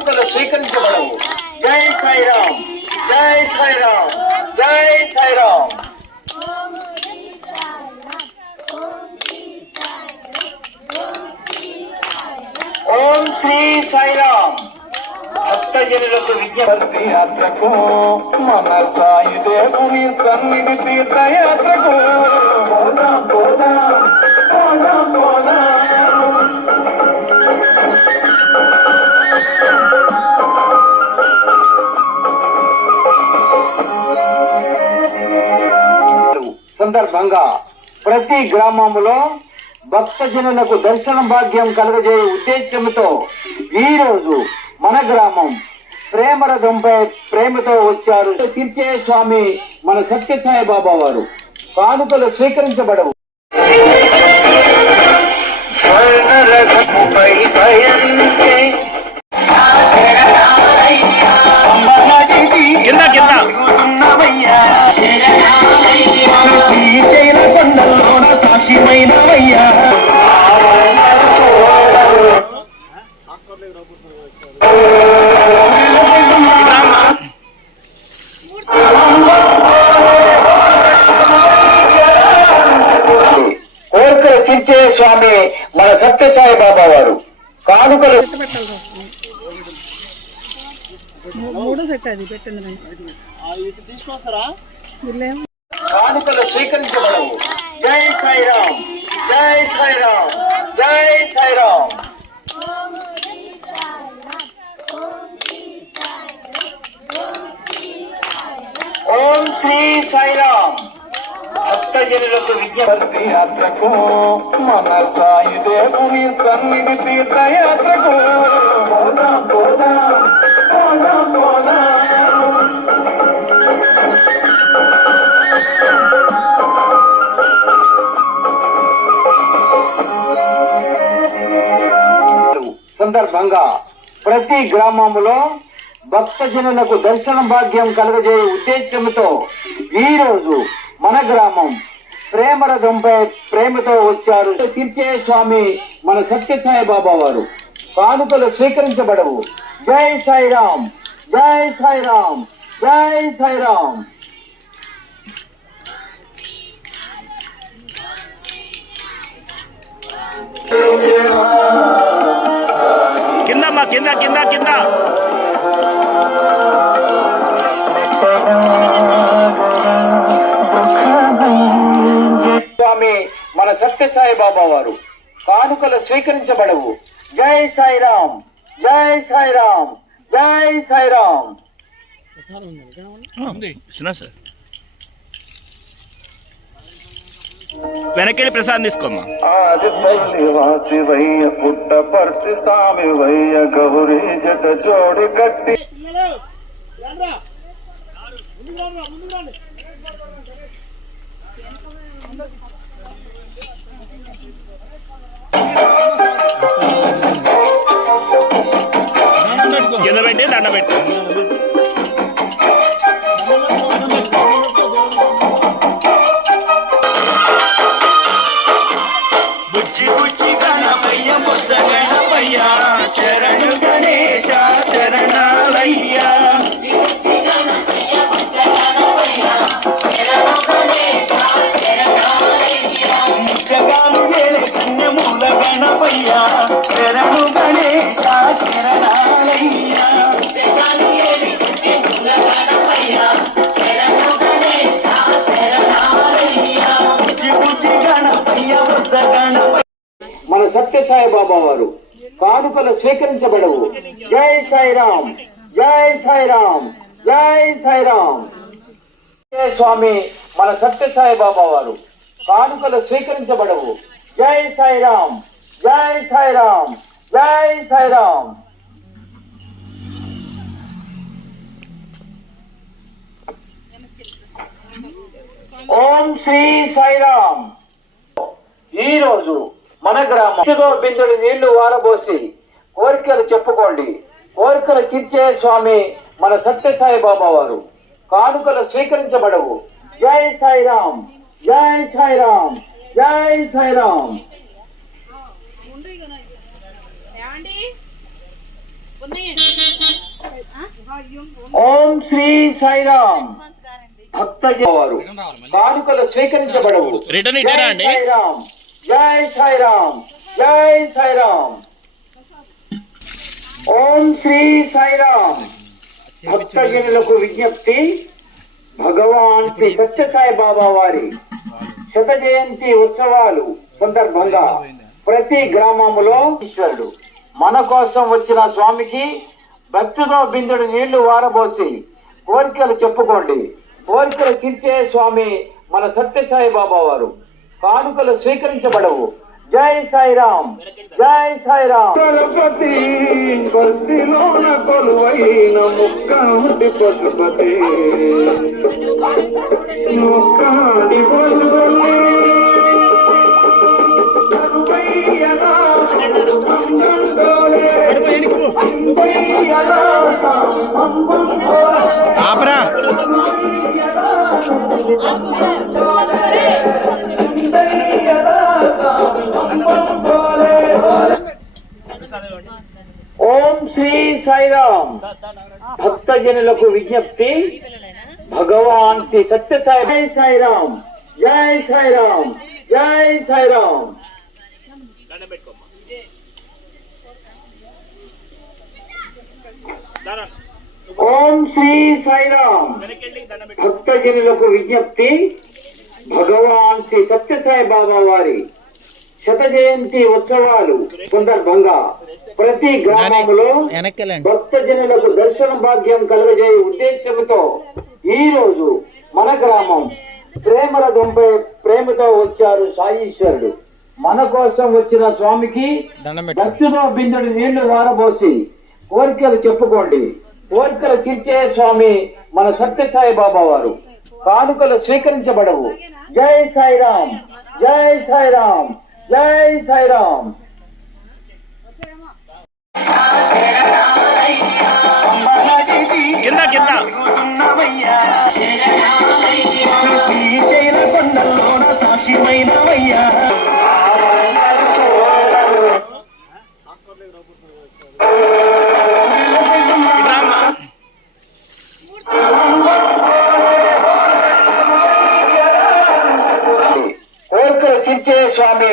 కానుకలు స్వీకరించబడవు. జై సాయిరామ్. జై సాయిరామ్. జై సాయిరామ్. ఓం శ్రీ సాయిరామ్. భక్తజనులకు విద్య యాత్రకు మన సాయి దేవుని సన్నిధి తీర్థయాత్రకు సందర్భంగా ప్రతి గ్రామములో భక్తజనులకు దర్శన భాగ్యం కలుగజేయ ఉద్దేశంతో ఈ రోజు మన గ్రామం ప్రేమరథంపై ప్రేమతో వచ్చారు. తీర్చే స్వామి మన సత్యసాయి బాబా వారు. కానుకలు స్వీకరించబడవు. కింద కింద. కానుకలు మూడో సెట్ అది పెట్టింది వీళ్ళేం కానుకలు స్వీకరించబడవు. జై సాయిరామ్ జై సాయిరామ్ జై సాయిరామ్. ఓం శ్రీ సాయిరామ్. భక్తజనులకు విద్య యాత్రకు మన సాయి దేవుని సన్నిధి తీర్థయాత్రకు. సందర్భంగా ప్రతి గ్రామములో భక్తజనులకు దర్శన భాగ్యం కలుగజేయ ఉద్దేశంతో ఈ రోజు మన గ్రామం. ప్రేమరథంపై ప్రేమతో వచ్చారు. తీర్చే స్వామి మన సత్య బాబా వారు. కానుకలు స్వీకరించబడవు. జై సాయిరామ్. జై సాయిరామ్. జై సాయిరామ్. కిందమ్మా కింద కింద కింద. మన సత్యసాయి బాబా వారు. కానుకలు స్వీకరించబడవు. జై సాయిరామ్ జై సాయిరామ్ జై సాయిరామ్. వెనకెళ్ళి ప్రసాదం తీసుకోమ్మా. ఆది పల్లి పుట్టపర్తి స్వామి వయ్య గౌరీ జత జోడి కట్టి. కింద పెట్టి దండ పెట్టి సాయిబాబా వారు. కానుకలు స్వీకరించబడవు. జై సాయిరామ్. జై సాయిరామ్. జై సాయిరామ్. స్వామి మన సత్య బాబా వారు. కానుకలు స్వీకరించబడవు. జై సాయిరామ్. జై సాయిరామ్. జై సాయిరామ్. ఓం శ్రీ సాయిరామ్. ఈ రోజు మన గ్రామం. బిందుడు నీళ్ళు వారబోసి కోరికలు చెప్పుకోండి. కోరికలు తీర్చే స్వామి మన సత్యసాయి బాబా వారు. కానుకలు స్వీకరించబడవు. జై సాయిరామ్ జై సాయిరామ్ జై సాయిరామ్. ఓం శ్రీ సాయిరామ్. భక్త వారు కానుకలు స్వీకరించబడవు. రిటర్న్ ఇటారా అండి? జై సాయిరామ్ జై సాయిరామ్. ఓం శ్రీ సాయిరామ్. భక్తజనులకు విజ్ఞప్తి భగవాన్ శ్రీ సత్యసాయి బాబా వారి శత జయంతి ఉత్సవాలు సందర్భంగా ప్రతి గ్రామములో ఈశ్వరుడు. మన కోసం వచ్చిన స్వామికి భక్తితో బిందుడు నీళ్ళు వారబోసి కోరికలు చెప్పుకోండి. కోరికలు తీర్చే స్వామి మన సత్యసాయి బాబా వారు. కానుకలు స్వీకరించబడవు. జై సాయిరామ్. జై సాయిరామ్. గణపతి బస్తిలోన కొలువైన పశుపతి. పశుపతి సంబంధోలే, ఆపరా. సాయిరామ్ భక్తజనులకు విజ్ఞప్తి భగవాన్ శ్రీ సత్య సాయి జై సాయిరామ్ జై సాయిరామ్ జై సాయిరామ్. ఓం శ్రీ సాయిరామ్. భక్తజనులకు విజ్ఞప్తి భగవాన్ శ్రీ సత్యసాయి బాబా వారి. శత జయంతి ఉత్సవాలు సందర్భంగా ప్రతి గ్రామంలో భక్తజనులకు దర్శన భాగ్యం కలుగజేయ ఉద్దేశంతో ఈ రోజు మన గ్రామం ప్రేమల దుంపై ప్రేమతో వచ్చారు సాయీశ్వరుడు. మన కోసం వచ్చిన స్వామికి భక్తితో బిందుడు నీళ్ళు వారబోసి కోరికలు చెప్పుకోండి. కోరికలు తీర్చే స్వామి మన సత్యసాయి బాబా వారు. కానుకలు స్వీకరించబడవు. జై సాయిరామ్. జై సాయిరామ్. జై సాయిరామ్. కింద కింద. కొండల్లోన సాక్షిమైనవయ్యా కోరికలు తీర్చే స్వామి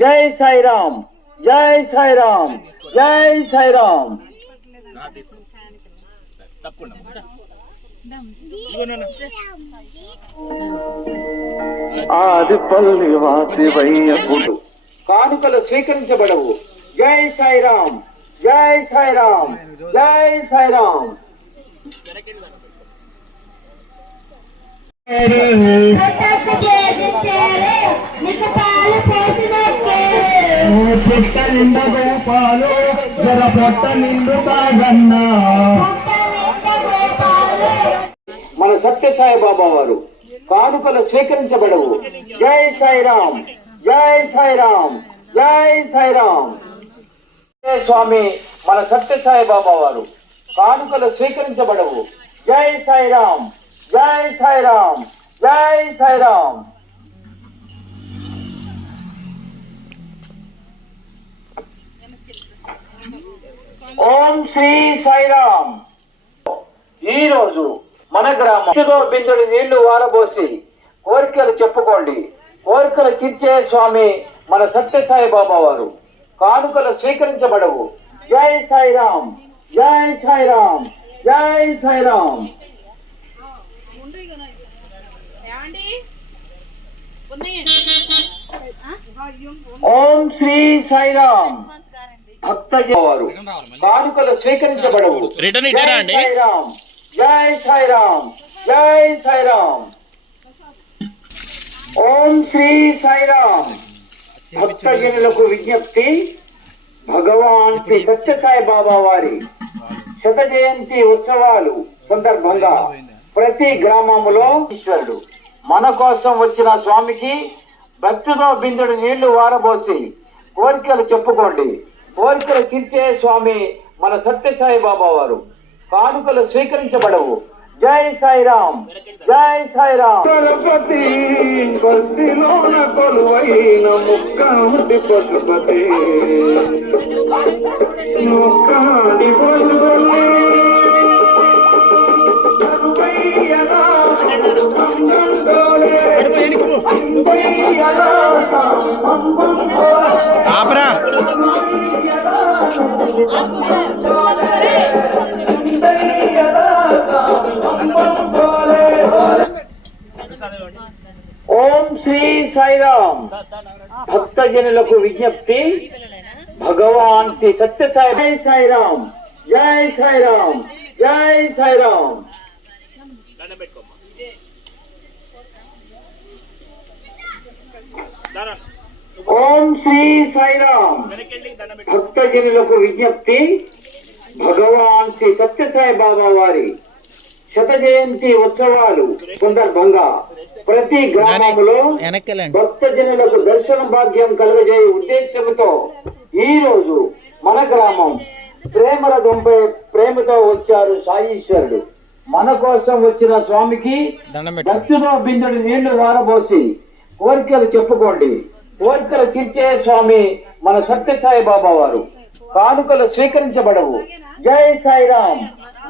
జై సాయిరామ్ జై సాయిరామ్ జై సాయిరామ్. ఆదిపల్లి వాసివయ్య పుట్టు కానుకలు స్వీకరించబడవు. జై సాయిరామ్ జై సాయిరామ్ జై సాయిరామ్. పుట్ట నిండు గోపాలు జర పొట్ట నిండు కాదన్నా. మన సత్యసాయి బాబా వారు కానుకలు స్వీకరించబడవు. జై సాయిరాం జై సాయిరాం జై సాయిరాం జై స్వామి మన సత్యసాయి బాబా వారు కానుకలు స్వీకరించబడవు. జై సాయిరాం జై సాయిరామ్ జై సాయిరామ్. ఓం శ్రీ సాయిరామ్. ఈ రోజు మన గ్రామం ఇదిగో నీళ్ళు వారబోసి కోరికలు చెప్పుకోండి. కోరికలు తీర్చే స్వామి మన సత్యసాయి బాబా వారు. కానుకలు స్వీకరించబడవు. జై సాయిరామ్ జై సాయిరామ్ జై సాయిరామ్. ఏమండి ఓం శ్రీ సాయిరామ్. భక్త వారు కానుకలు స్వీకరించబడవు. రిటర్న్ ఇటారా అండి? జై సాయిరామ్. జై సాయిరామ్. జై సాయిరామ్. ఓం శ్రీ సాయిరామ్. భక్తజనులకు విజ్ఞప్తి. భగవాన్ శ్రీ సత్యసాయి బాబా వారి శత జయంతి ఉత్సవాలు సందర్భంగా ప్రతి గ్రామంలో ఈశ్వరుడు. మన కోసం వచ్చిన స్వామికి భక్తితో బిందుడు నీళ్ళు వారబోసి కోరికలు చెప్పుకోండి. కోరికలు తీర్చే స్వామి మన సత్యసాయి బాబా వారు. కానుకలు స్వీకరించబడవు. జై సాయిరామ్. జై సాయిరామ్. గణపతి కొలువైన పశుపతి. పశుపతి. ఆపరా ఓం శ్రీ సాయిరామ్. భక్తజనులకు విజ్ఞప్తి భగవాన్ శ్రీ సత్య సత్యసాయి. జై సాయిరాం జై సాయిరాం జై సాయిరాం ఓం శ్రీ సాయిరాం భక్తజనులకు విజ్ఞప్తి భగవాన్ శ్రీ సత్యసాయి బాబా వారి శత జయంతి ఉత్సవాలు సందర్భంగా ప్రతి గ్రామంలో భక్తజనులకు దర్శన భాగ్యం కలుగజేయ ఉద్దేశంతో ఈ రోజు మన గ్రామం ప్రేమల దుంపై ప్రేమతో వచ్చారు సాయీశ్వరుడు. మన కోసం వచ్చిన స్వామికి భక్తితో బిందుడు నీళ్ళు వారబోసి కోరికలు చెప్పుకోండి. కోరికలు తీర్చే స్వామి మన సత్యసాయి బాబా వారు. కానుకలు స్వీకరించబడవు. జై సాయిరాం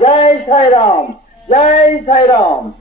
జై సాయిరాం జై సాయిరాం